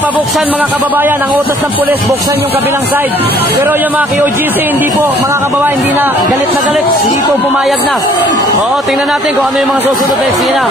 pabuksan mga kababayan. Ang utos ng pulis, buksan yung kabilang side. Pero yung mga KOGC, hindi po mga kababayan, hindi na galit, hindi po pumayag na. Oo, tingnan natin kung ano yung mga susunod na eksena.